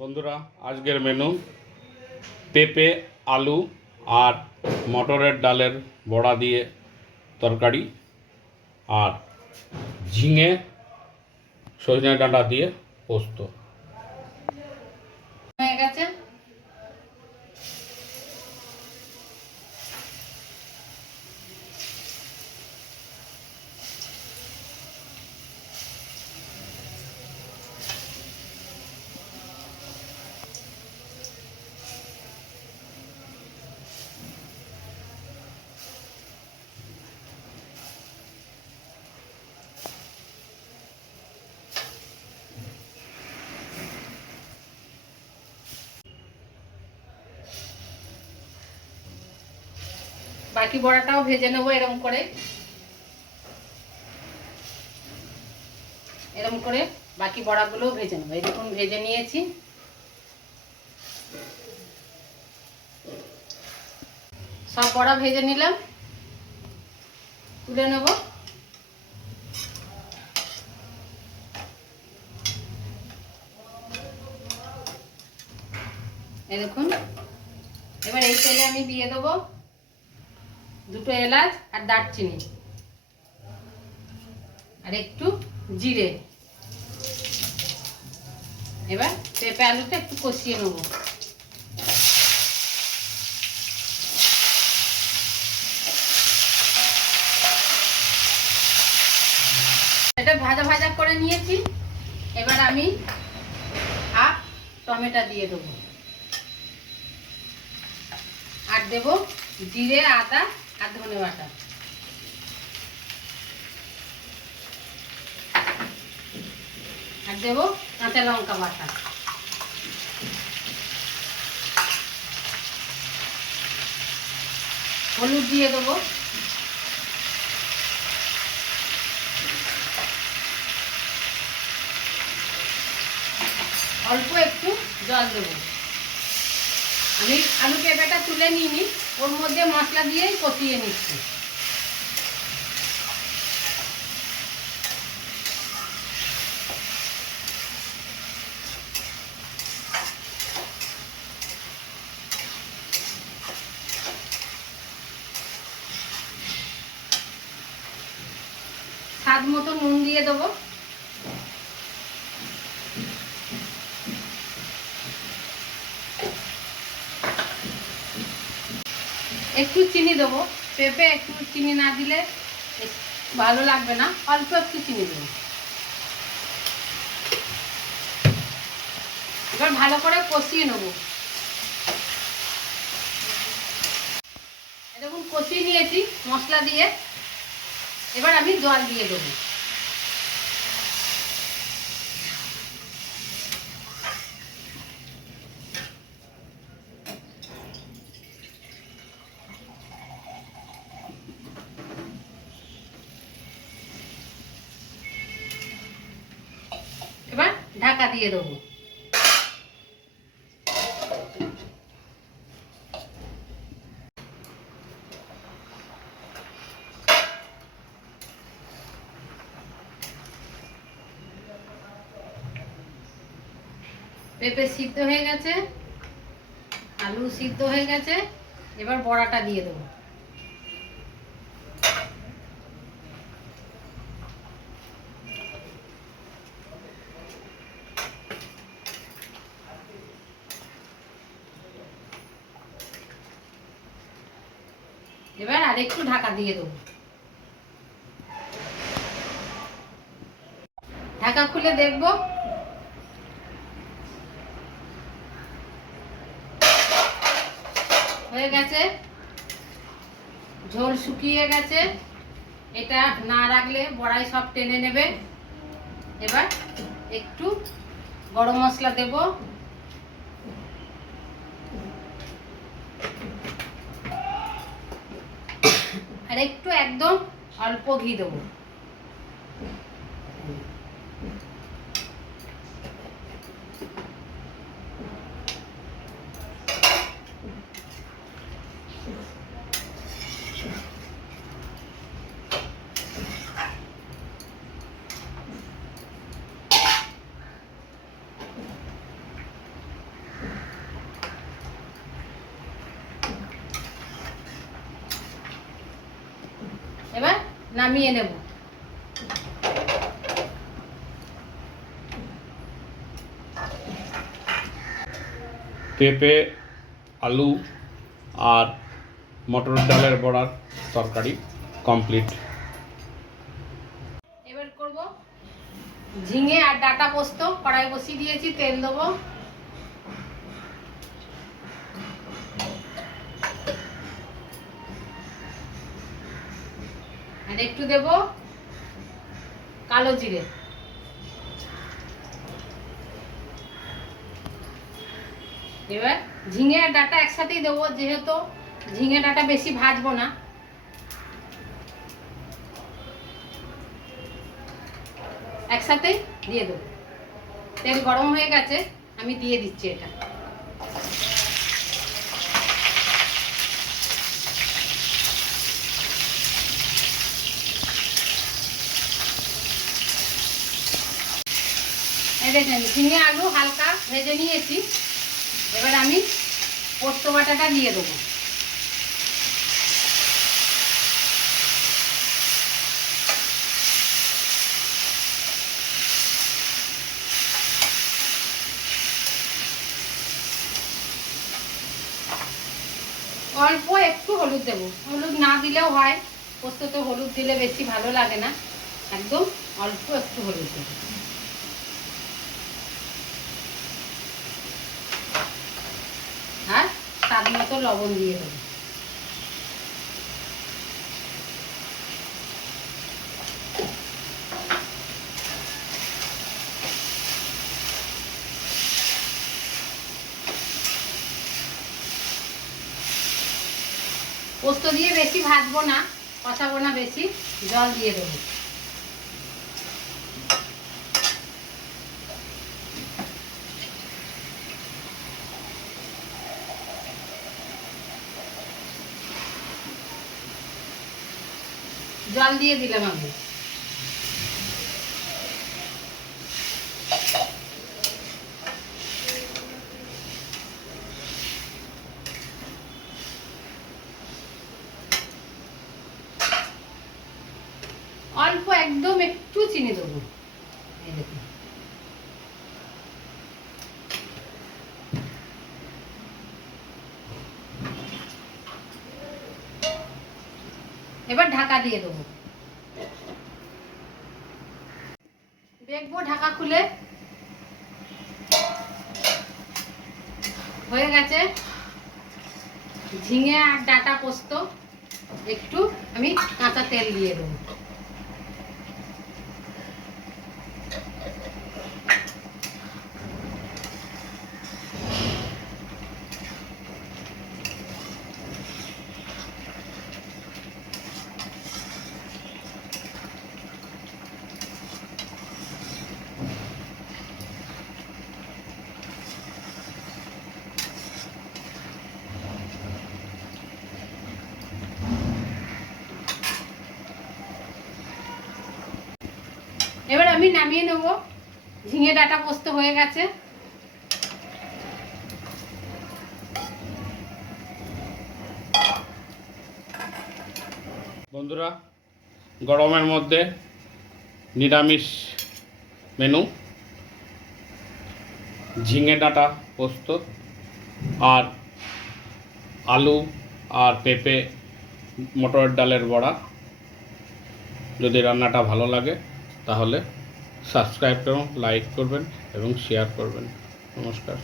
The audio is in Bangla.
বন্ধুরা, আজকের মেনু পেঁপে, আলু আর মটরের ডালের বড়া দিয়ে তরকারি আর ঝিঙে সজনে ডাঁটা দিয়ে পোস্ত। হয়ে গেছে। বাকি বড়াটাও ভেজে নেবো এরকম করে বাকি বড়াগুলোও ভেজে নেবো। এই দেখুন ভেজে নিয়েছি। সব বড়া ভেজে নিলাম, তুলে নেব। এই দেখুন, এবার এই তেলে আমি দিয়ে দেবো দুটো এলাচ আর দারচিনি আর একটু জিরে। এবার পেঁপে আলুটা একটু কষিয়ে নেব। এটা ভাজা ভাজা করে নিয়েছি। এবার আমি হাফ টমেটো দিয়ে দেবো আর দেব জিরে, আদা আর ধনে বাটা। আর দেব কাঁচা লঙ্কা বাটা। হলুদ দিয়ে দেবো। অল্প একটু জল দেবো। আমি আলু পেঁপেটা তুলে নিইনি, ওর মধ্যে মশলা দিয়েই কষিয়ে নিচ্ছি। স্বাদ মতো নুন দিয়ে দেবো। একটু চিনি দেবো। পেঁপে একটু চিনি না দিলে ভালো লাগবে না, অল্প একটু চিনি দেবো। এবার ভালো করে কষিয়ে নেব। দেখুন কষিয়ে নিয়েছি মশলা দিয়ে। এবার আমি জল দিয়ে দেবো। এবার ঢাকা দিয়ে দেবো। পেঁপে সিদ্ধ হয়ে গেছে, আলু সিদ্ধ হয়ে গেছে। এবার বড়াটা দিয়ে দেবো। এবার আরেকটু ঢাকা দিয়ে দেবো। ঢাকা খুলে দেখব। হয়ে গেছে, ঝোল শুকিয়ে গেছে। এটা না রাখলে বড়াই সব টেনে নেবে। এবার একটু গরম মশলা দেব, আর একটু একদম অল্প ঘি দেবো। নামিয়ে নেব। পেঁপে, আলু আর মটরের ডালের বড়ার তরকারি কমপ্লিট। এবার করব ঝিঙে আর ডাঁটা পোস্ত। কড়াই বসিয়ে দিয়েছি, তেল দেবো। আর একটু দেব কালো জিরে। এবার ঝিঙে আর ডাঁটা একসাথেই দেবো, যেহেতু ঝিঙে ডাঁটা বেশি ভাজবো না। একসাথেই দিয়ে দেবো। তেল গরম হয়ে গেছে, আমি দিয়ে দিচ্ছি এটা। এই দেখেন ঝিঙে আলু হালকা ভেজে নিয়েছি। এবার আমি পোস্ত বাটাটা দিয়ে দেবো। অল্প একটু হলুদ দেবো, হলুদ না দিলেও হয়, পোস্ততে হলুদ দিলে বেশি ভালো লাগে না। একদম অল্প একটু হলুদ দেবো। আর স্বাদ মতো লবণ দিয়ে দেবো। পোস্ত দিয়ে বেশি ভাজবো না, কষাবো না বেশি, জল দিয়ে দেবো। জল দিয়ে দিলাম আমি। অল্প একদম একটু চিনি দেবো। এই দেখুন, এবার ঢাকা দিয়ে দেবো। দেখবো ঢাকা খুলে, হয়ে গেছে ঝিঙে আর ডাঁটা পোস্ত। একটু আমি কাঁচা তেল দিয়ে দেবো। এবার আমি নামিয়ে নেব। ঝিঙে ডাঁটা পোস্ত হয়ে গেছে। বন্ধুরা, গরমের মধ্যে নিরামিষ মেনু ঝিঙে ডাঁটা পোস্ত আর আলু আর পেঁপে মটরের ডালের বড়া। যদি রান্নাটা ভালো লাগে তাহলে সাবস্ক্রাইব করুন, লাইক করবেন এবং শেয়ার করবেন। নমস্কার।